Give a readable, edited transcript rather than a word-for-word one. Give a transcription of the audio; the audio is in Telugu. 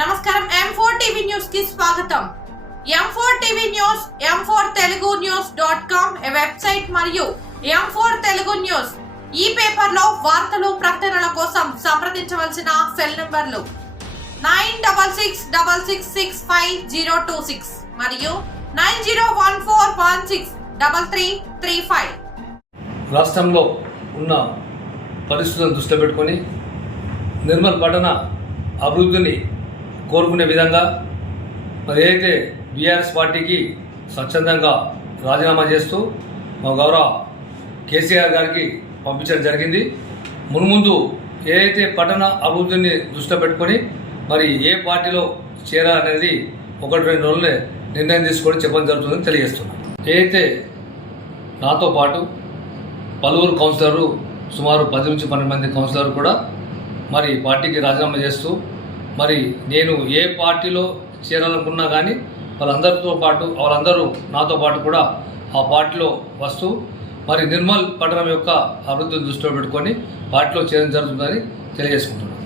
నమస్కారం M4 టీవీ న్యూస్ కి స్వాగతం. M4 TV news m4telugunews.com website మరియు M4 తెలుగు న్యూస్ ఈ పేపర్ లో వార్తలు ప్రకటనల కోసం సంప్రదించవలసిన సెల్ నంబర్లు 9666665026 మరియు 9014163335. రాష్ట్రంలో ఉన్న పరిస్థితులను దృష్టిలో పెట్టుకొని నిర్మల్ పట్టణ అభివృద్ధిని కోరుకునే విధంగా మరి ఏదైతే బీఆర్ఎస్ పార్టీకి స్వచ్ఛందంగా రాజీనామా చేస్తూ మా గౌరవ కేసీఆర్ గారికి పంపించడం జరిగింది. మున్ముందు ఏదైతే పట్టణ అభివృద్ధిని దృష్టిలో పెట్టుకొని మరి ఏ పార్టీలో చేరాలనేది 1-2 రోజులే నిర్ణయం తీసుకొని చెప్పడం జరుగుతుందని తెలియజేస్తున్నాను. ఏదైతే నాతో పాటు పలువురు కౌన్సిలర్లు సుమారు 10 నుంచి 12 మంది కౌన్సిలర్లు కూడా మరి పార్టీకి రాజీనామా చేస్తూ మరి నేను ఏ పార్టీలో చేరాలనుకున్నా కానీ వాళ్ళందరూ నాతో పాటు కూడా ఆ పార్టీలో వస్తూ మరి నిర్మల్ పట్టణం యొక్క అభివృద్ధిని దృష్టిలో పెట్టుకొని పార్టీలో చేరడం జరుగుతుందని తెలియజేసుకుంటున్నాను.